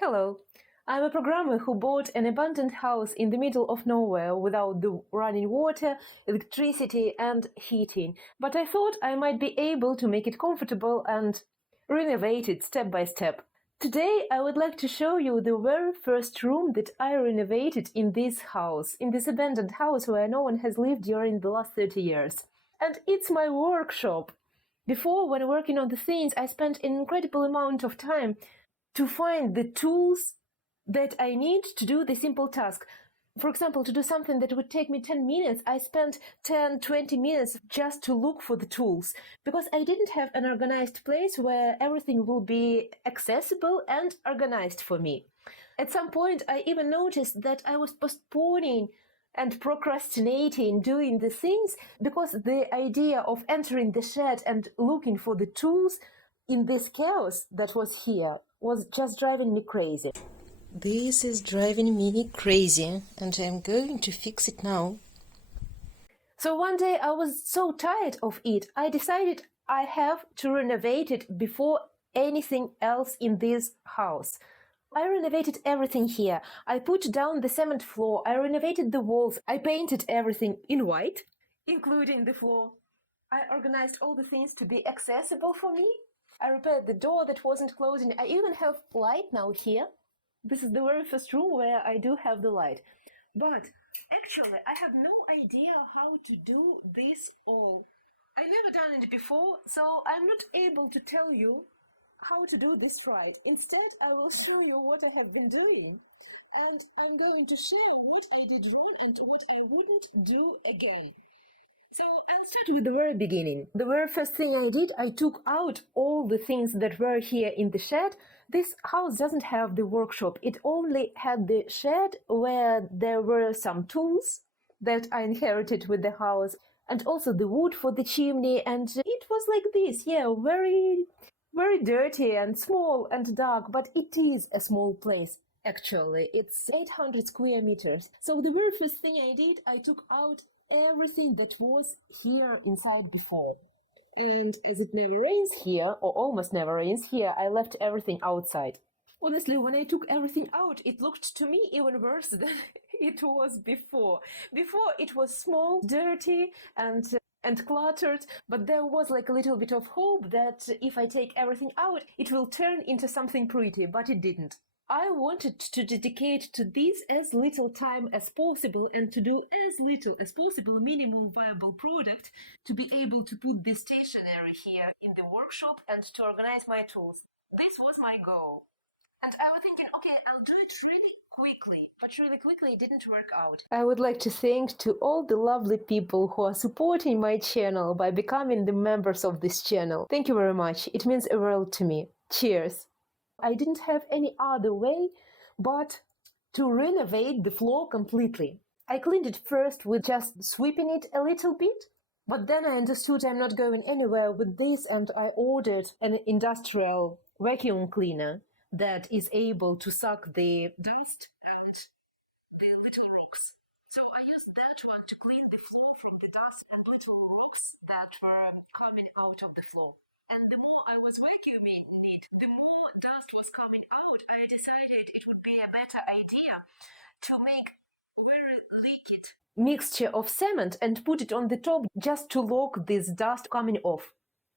Hello, I'm a programmer who bought an abandoned house in the middle of nowhere without the running water, electricity, and heating, but I thought I might be able to make it comfortable and renovate it step by step. Today, I would like to show you the very first room that I renovated in this house, in this abandoned house where no one has lived during the last 30 years. And it's my workshop. Before, when working on the things, I spent an incredible amount of time to find the tools that I need to do the simple task. For example, to do something that would take me 10 minutes, I spent 10-20 minutes just to look for the tools, because I didn't have an organized place where everything will be accessible and organized for me. At some point, I even noticed that I was postponing and procrastinating doing the things because the idea of entering the shed and looking for the tools in this chaos that was here was just driving me crazy. This is driving me crazy, and I'm going to fix it now. So one day I was so tired of it, I decided I have to renovate it before anything else in this house. I renovated everything here. I put down the cement floor, I renovated the walls, I painted everything in white, including the floor. I organized all the things to be accessible for me. I repaired the door that wasn't closing. I even have light now here. This is the very first room where I do have the light. But actually, I have no idea how to do this all. I never done it before, so I'm not able to tell you how to do this right. Instead, I will show you what I have been doing. And I'm going to share what I did wrong and what I wouldn't do again. So I'll start with the very beginning. The very first thing I did, I took out all the things that were here in the shed. This house doesn't have the workshop. It only had the shed where there were some tools that I inherited with the house, and also the wood for the chimney. And it was like this, yeah, very, very dirty and small and dark, but it is a small place. Actually, it's 800 square meters. So the very first thing I did, I took out everything that was here inside before. And as it never rains here, or almost never rains here, I left everything outside. Honestly, when I took everything out, it looked to me even worse than it was before. Before it was small, dirty, and cluttered, but there was like a little bit of hope that if I take everything out, it will turn into something pretty, but it didn't. I wanted to dedicate to this as little time as possible and to do as little as possible minimum viable product to be able to put the stationery here in the workshop and to organize my tools. This was my goal. And I was thinking, okay, I'll do it really quickly, but really quickly it didn't work out. I would like to thank to all the lovely people who are supporting my channel by becoming the members of this channel. Thank you very much. It means a world to me. Cheers. I didn't have any other way but to renovate the floor completely. I cleaned it first with just sweeping it a little bit, but then I understood I'm not going anywhere with this, and I ordered an industrial vacuum cleaner that is able to suck the dust and the little rocks. So I used that one to clean the floor from the dust and little rocks that were coming out of the floor. And the more I was vacuuming it, the more dust was coming out. I decided it would be a better idea to make very liquid mixture of cement and put it on the top just to lock this dust coming off.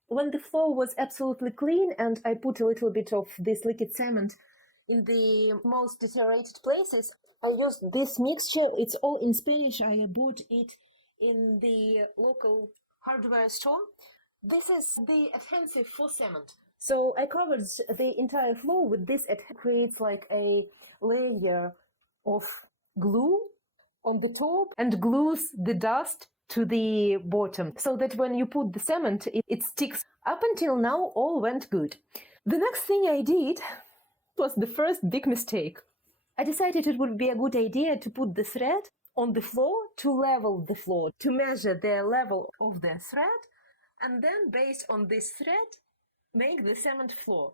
When the floor was absolutely clean and I put a little bit of this liquid cement in the most deteriorated places, I used this mixture. It's all in Spanish. I bought it in the local hardware store. This is the adhesive for cement. So I covered the entire floor with this. It creates like a layer of glue on the top and glues the dust to the bottom so that when you put the cement, it sticks. Up until now, all went good. The next thing I did was the first big mistake. I decided it would be a good idea to put the thread on the floor to level the floor, to measure the level of the thread, and then based on this thread, make the cement floor.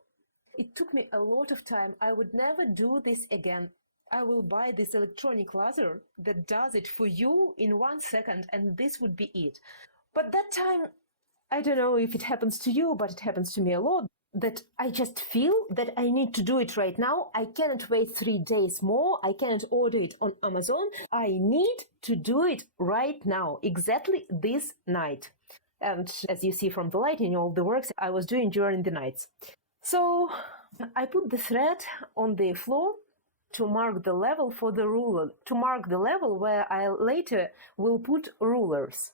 It took me a lot of time. I would never do this again. I will buy this electronic lather that does it for you in 1 second, and this would be it. But that time, I don't know if it happens to you, but it happens to me a lot. that I just feel that I need to do it right now. I cannot wait 3 days more. I cannot order it on Amazon. I need to do it right now, exactly this night. And as you see from the lighting, all the works I was doing during the nights. So I put the thread on the floor to mark the level for the ruler, to mark the level where I later will put rulers.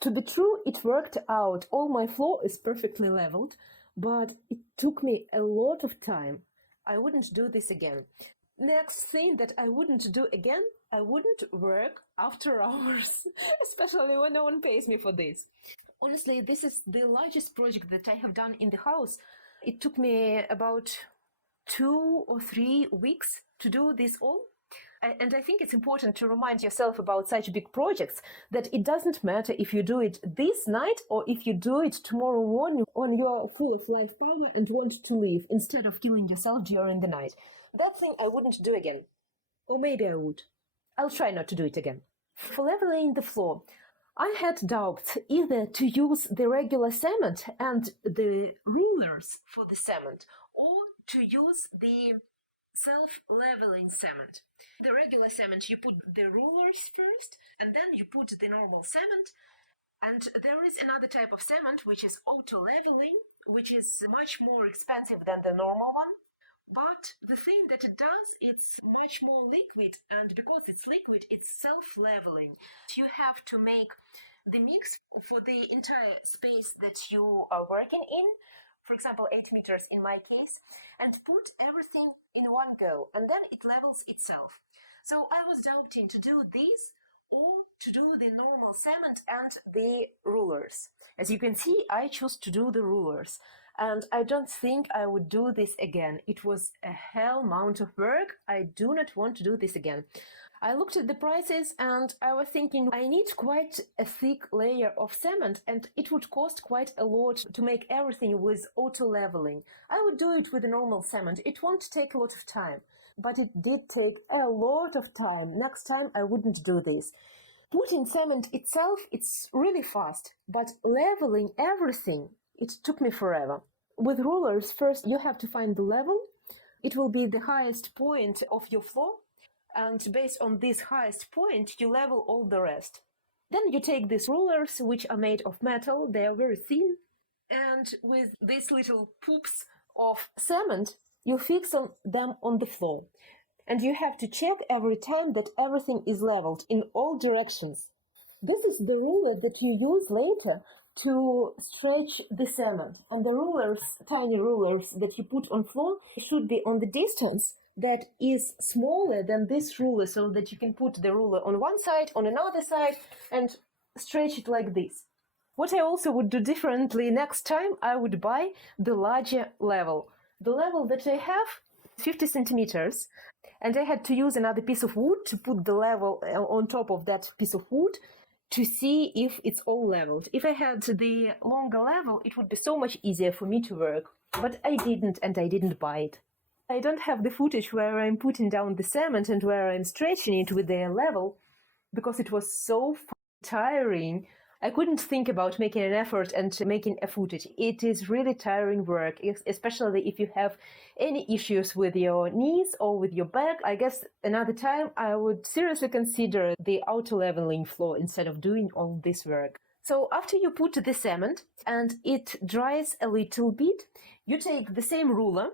To be true, it worked out. All my floor is perfectly leveled, but it took me a lot of time. I wouldn't do this again. Next thing that I wouldn't do again, I wouldn't work after hours, especially when no one pays me for this. Honestly, this is the largest project that I have done in the house. It took me about 2 or 3 weeks to do this all. And I think it's important to remind yourself about such big projects that it doesn't matter if you do it this night or if you do it tomorrow morning when you're full of life power and want to leave instead of killing yourself during the night. That thing I wouldn't do again. Or maybe I would. I'll try not to do it again. For leveling the floor, I had doubts either to use the regular cement and the rulers for the cement or to use the self-leveling cement. The regular cement, you put the rulers first and then you put the normal cement. And there is another type of cement which is auto-leveling, which is much more expensive than the normal one. But the thing that it does, it's much more liquid, and because it's liquid, it's self-leveling. You have to make the mix for the entire space that you are working in, for example 8 meters in my case, and put everything in one go, and then it levels itself. So I was doubting to do this or to do the normal cement and the rulers. As you can see, I chose to do the rulers, and I don't think I would do this again. It was a hell amount of work. I do not want to do this again. I looked at the prices and I was thinking I need quite a thick layer of cement and it would cost quite a lot to make everything with auto leveling. I would do it with normal cement. It won't take a lot of time, but it did take a lot of time. Next time I wouldn't do this. Putting cement itself, it's really fast, but leveling everything, it took me forever. With rulers, first you have to find the level. It will be the highest point of your floor. And based on this highest point, you level all the rest. Then you take these rulers, which are made of metal, they are very thin, and with these little poops of cement, you fix them on the floor. And you have to check every time that everything is leveled in all directions. This is the ruler that you use later to stretch the cement. And the rulers, tiny rulers that you put on floor, should be on the distance that is smaller than this ruler, so that you can put the ruler on one side, on another side, and stretch it like this. What I also would do differently next time, I would buy the larger level. The level that I have, 50 centimeters, and I had to use another piece of wood to put the level on top of that piece of wood to see if it's all leveled. If I had the longer level, it would be so much easier for me to work. But I didn't, and I didn't buy it. I don't have the footage where I'm putting down the cement and where I'm stretching it with the level, because it was so tiring. I couldn't think about making an effort and making a footage. It is really tiring work, especially if you have any issues with your knees or with your back. I guess another time I would seriously consider the auto-leveling floor instead of doing all this work. So after you put the cement and it dries a little bit, you take the same ruler,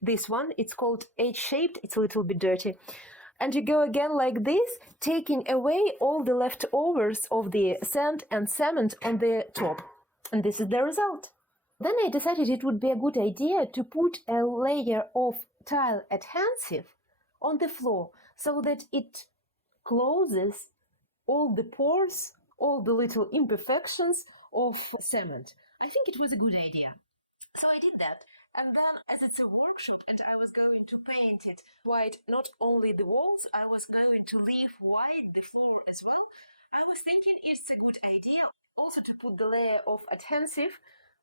this one, it's called H-shaped, it's a little bit dirty, and you go again like this, taking away all the leftovers of the sand and cement on the top. And this is the result. Then I decided it would be a good idea to put a layer of tile adhesive on the floor so that it closes all the pores, all the little imperfections of cement. I think it was a good idea. So I did that. And then, as it's a workshop and I was going to paint it white, not only the walls, I was going to leave white the floor as well. I was thinking it's a good idea also to put the layer of adhesive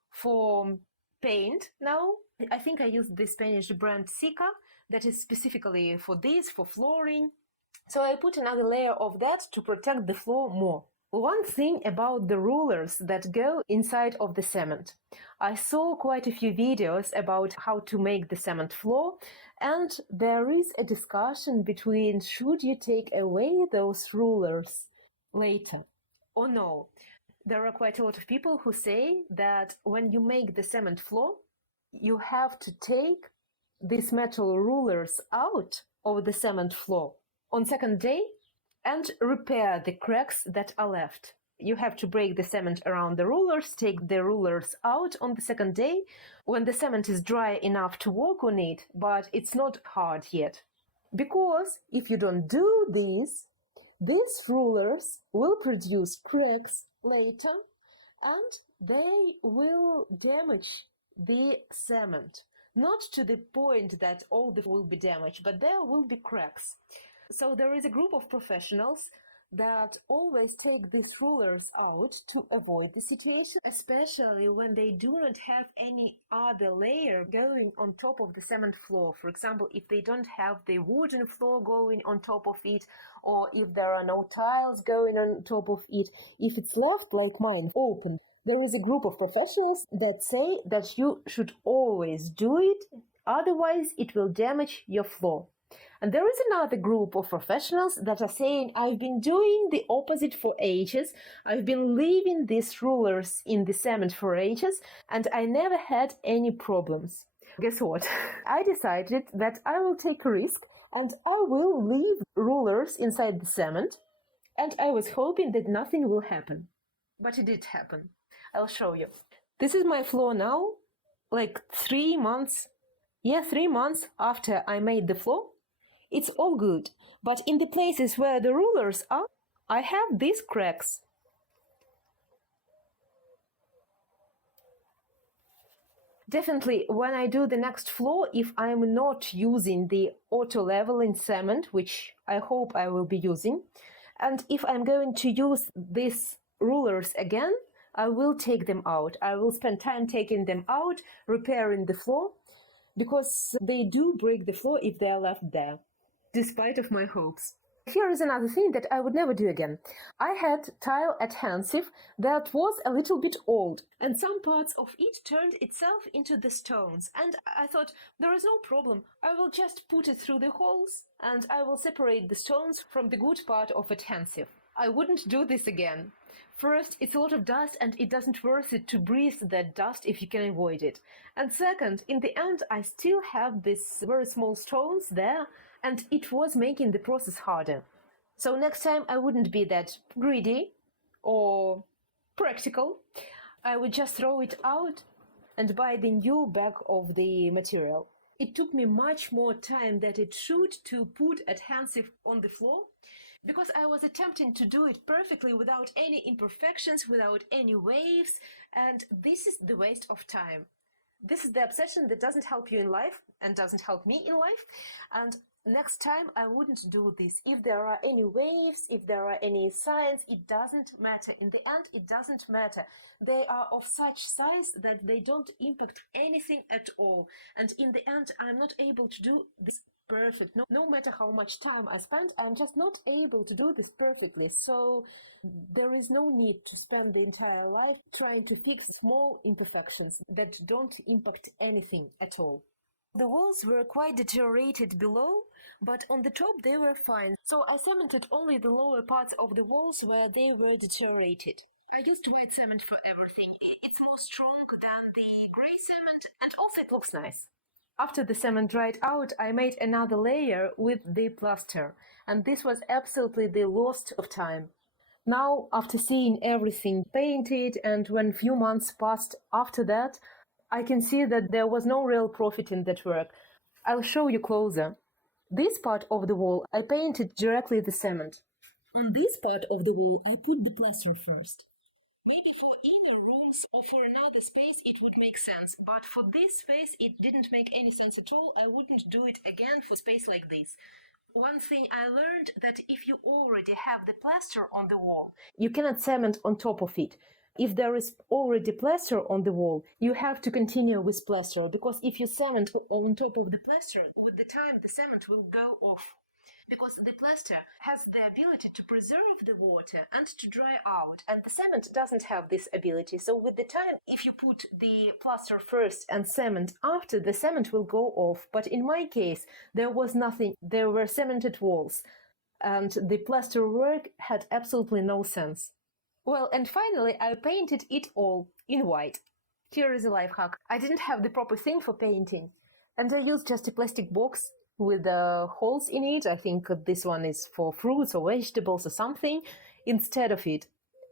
for paint now. I think I used the Spanish brand Sika that is specifically for this, for flooring. So I put another layer of that to protect the floor more. One thing about the rulers that go inside of the cement. I saw quite a few videos about how to make the cement floor, and there is a discussion between should you take away those rulers later or no. There are quite a lot of people who say that when you make the cement floor, you have to take these metal rulers out of the cement floor on second day and repair the cracks that are left. You have to break the cement around the rulers, take the rulers out on the second day when the cement is dry enough to work on it, but it's not hard yet. Because if you don't do this, these rulers will produce cracks later and they will damage the cement. Not to the point that all the will be damaged, but there will be cracks. So there is a group of professionals that always take these rulers out to avoid the situation, especially when they do not have any other layer going on top of the cement floor. For example, if they don't have the wooden floor going on top of it, or if there are no tiles going on top of it, if it's left like mine open, there is a group of professionals that say that you should always do it, otherwise it will damage your floor. And there is another group of professionals that are saying, I've been doing the opposite for ages. I've been leaving these rulers in the cement for ages, and I never had any problems. Guess what? I decided that I will take a risk and I will leave rulers inside the cement, and I was hoping that nothing will happen. But it did happen. I'll show you. This is my floor now, like 3 months. 3 months after I made the floor. It's all good, but in the places where the rulers are, I have these cracks. Definitely, when I do the next floor, if I'm not using the auto leveling cement, which I hope I will be using, and if I'm going to use these rulers again, I will take them out. I will spend time taking them out, repairing the floor, because they do break the floor if they are left there, despite of my hopes. Here is another thing that I would never do again. I had tile adhesive that was a little bit old, and some parts of it turned itself into the stones. And I thought, there is no problem. I will just put it through the holes, and I will separate the stones from the good part of adhesive. I wouldn't do this again. First, it's a lot of dust and it doesn't worth it to breathe that dust if you can avoid it. And second, in the end, I still have these very small stones there, and it was making the process harder. So next time I wouldn't be that greedy or practical. I would just throw it out and buy the new bag of the material. It took me much more time than it should to put adhesive on the floor, because I was attempting to do it perfectly without any imperfections, without any waves, and this is the waste of time. This is the obsession that doesn't help you in life and doesn't help me in life, and next time I wouldn't do this. If there are any waves, if there are any signs, it doesn't matter. In the end, it doesn't matter. They are of such size that they don't impact anything at all, and in the end, I'm not able to do this perfect. No matter how much time I spend, I'm just not able to do this perfectly. So there is no need to spend the entire life trying to fix small imperfections that don't impact anything at all. The walls were quite deteriorated below, but on the top they were fine. So I cemented only the lower parts of the walls where they were deteriorated. I used white cement for everything. It's more strong than the grey cement, and also it looks nice. After the cement dried out, I made another layer with the plaster, and this was absolutely the loss of time. Now, after seeing everything painted, and when few months passed after that, I can see that there was no real profit in that work. I'll show you closer. This part of the wall, I painted directly the cement. On this part of the wall, I put the plaster first. Maybe for inner rooms or for another space it would make sense, but for this space it didn't make any sense at all. I wouldn't do it again for space like this. One thing I learned, that if you already have the plaster on the wall, you cannot cement on top of it. If there is already plaster on the wall, you have to continue with plaster, because if you cement on top of the plaster, with the time the cement will go off. because the plaster has the ability to preserve the water and to dry out, and the cement doesn't have this ability. So with the time, if you put the plaster first and cement after, the cement will go off. But in my case, there was nothing. There were cemented walls, and the plaster work had absolutely no sense. Well, and finally, I painted it all in white. Here is a life hack. I didn't have the proper thing for painting, and I used just a plastic box with holes in it. I think this one is for fruits or vegetables or something instead of it.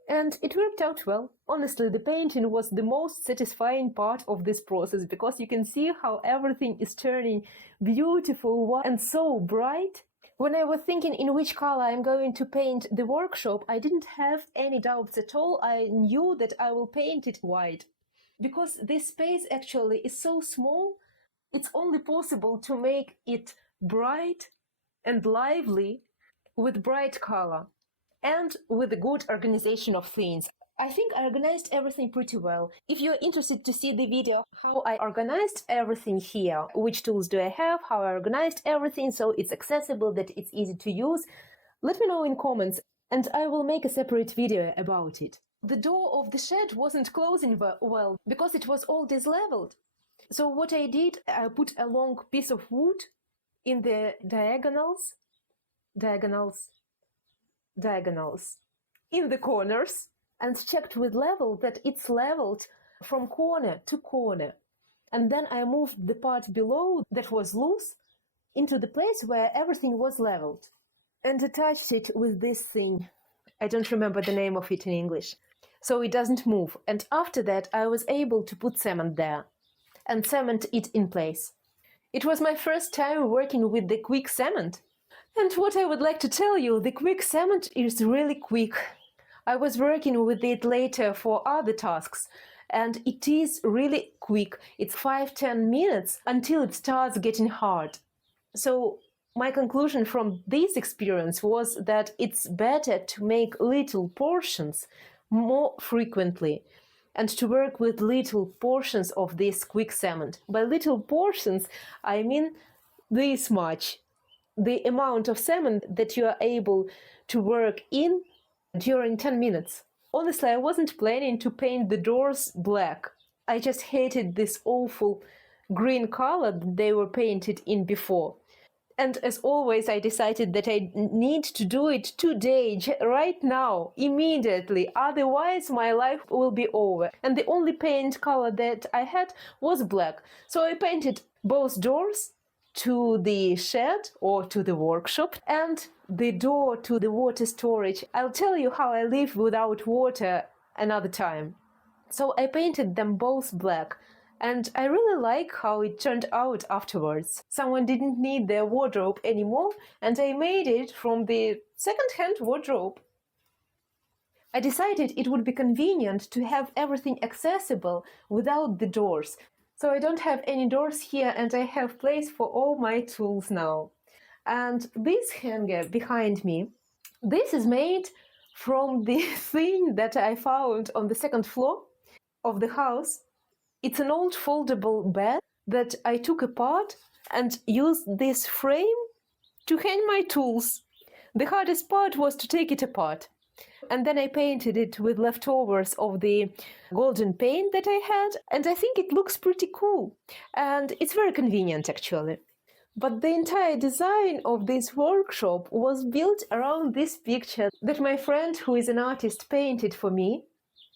And it worked out well. Honestly, the painting was the most satisfying part of this process, because you can see how everything is turning beautiful and so bright. When I was thinking in which color I'm going to paint the workshop, I didn't have any doubts at all. I knew that I will paint it white. Because this space actually is so small, it's only possible to make it bright and lively with bright color and with a good organization of things. I think I organized everything pretty well. If you're interested to see the video how I organized everything here, which tools do I have, how I organized everything so it's accessible, that it's easy to use, let me know in comments and I will make a separate video about it. The door of the shed wasn't closing well because it was all disleveled. So what I did, I put a long piece of wood in the diagonals, in the corners, and checked with level that it's leveled from corner to corner. And then I moved the part below that was loose into the place where everything was leveled and attached it with this thing. I don't remember the name of it in English. So it doesn't move. And after that, I was able to put cement there and cement it in place. It was my first time working with the quick cement. And what I would like to tell you, the quick cement is really quick. I was working with it later for other tasks, and it is really quick. It's 5-10 minutes until it starts getting hard. So my conclusion from this experience was that it's better to make little portions more frequently and to work with little portions of this quick cement. By little portions, I mean this much. The amount of cement that you are able to work in during 10 minutes. Honestly, I wasn't planning to paint the doors black. I just hated this awful green color that they were painted in before. And as always, I decided that I need to do it today, right now, immediately. Otherwise, my life will be over. And the only paint color that I had was black. So I painted both doors to the shed or to the workshop and the door to the water storage. I'll tell you how I live without water another time. So I painted them both black. And I really like how it turned out afterwards. Someone didn't need their wardrobe anymore, and I made it from the second-hand wardrobe. I decided it would be convenient to have everything accessible without the doors. So I don't have any doors here, and I have place for all my tools now. And this hanger behind me, this is made from the thing that I found on the second floor of the house. It's an old foldable bed that I took apart and used this frame to hang my tools. The hardest part was to take it apart. And then I painted it with leftovers of the golden paint that I had, and I think it looks pretty cool. And it's very convenient, actually. But the entire design of this workshop was built around this picture that my friend, who is an artist, painted for me.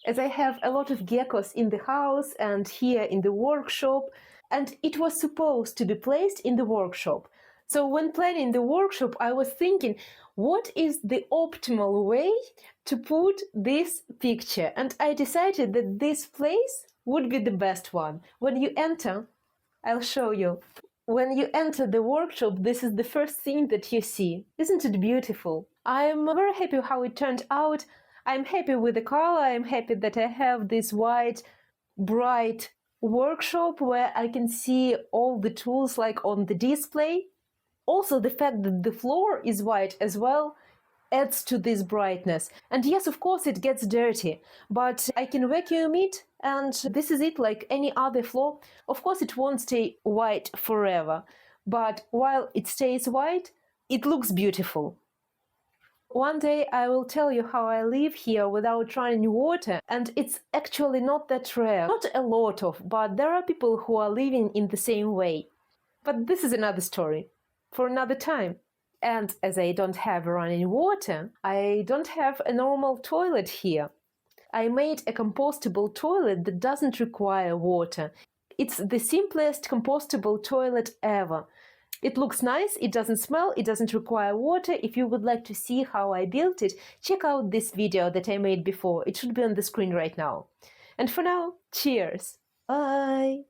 As I have a lot of geckos in the house and here in the workshop, and it was supposed to be placed in the workshop. So when planning the workshop, I was thinking, what is the optimal way to put this picture? And I decided that this place would be the best one. When you enter, I'll show you. When you enter the workshop, this is the first thing that you see. Isn't it beautiful? I'm very happy how it turned out. I'm happy with the color. I'm happy that I have this white, bright workshop where I can see all the tools like on the display. Also, the fact that the floor is white as well adds to this brightness. And yes, of course, it gets dirty, but I can vacuum it, and this is it like any other floor. Of course, it won't stay white forever, but while it stays white, It looks beautiful. One day I will tell you how I live here without running water, and it's actually not that rare. Not a lot of, but there are people who are living in the same way. But this is another story for another time. And as I don't have running water, I don't have a normal toilet here. I made a compostable toilet that doesn't require water. It's the simplest compostable toilet ever. It looks nice, it doesn't smell, it doesn't require water. If you would like to see how I built it, check out this video that I made before. It should be on the screen right now. And for now, cheers! Bye!